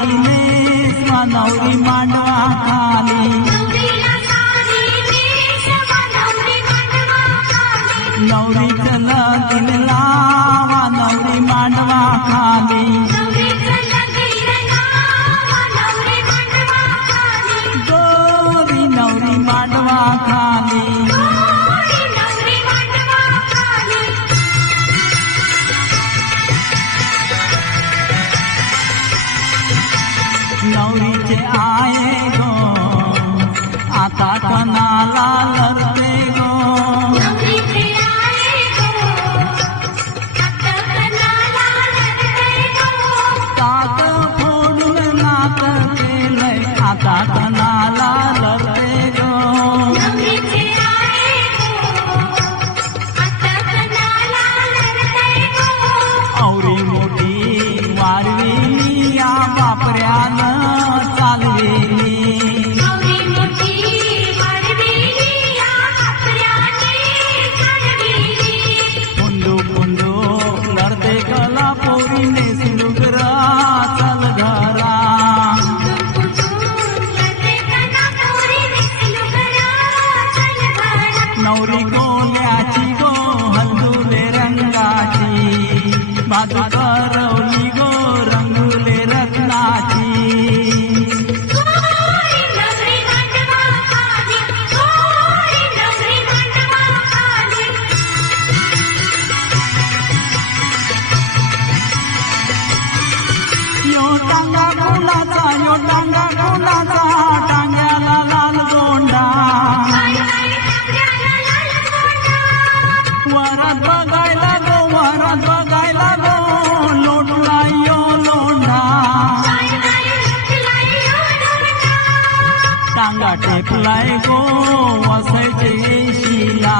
साडी नेसवा नवरी मांडवा खाली नवरीचं लगीन लावा नवरी मांडवा खाली गोरी नवरी मांडवा खाली नवरीचे आये गो आता कणाला लढते गो ताक फोडून नाक केलंय आता कणाला लढते गो औरी मोठी वारवी या बापऱ्यानं चालवेली पुंडू पुंडू लढते गला पोरी नेसलुगरा चल घरा नवरी गोल्याची गो हल्दुले रंगाची बाजू करवली गो रंगुले रत्नाची यो टांगा कुणाचा टांग्याला लाल गोंडा वरात बघायला गो लोटला यो लोंढा टांगा टेपलाय गो वसायचे शिला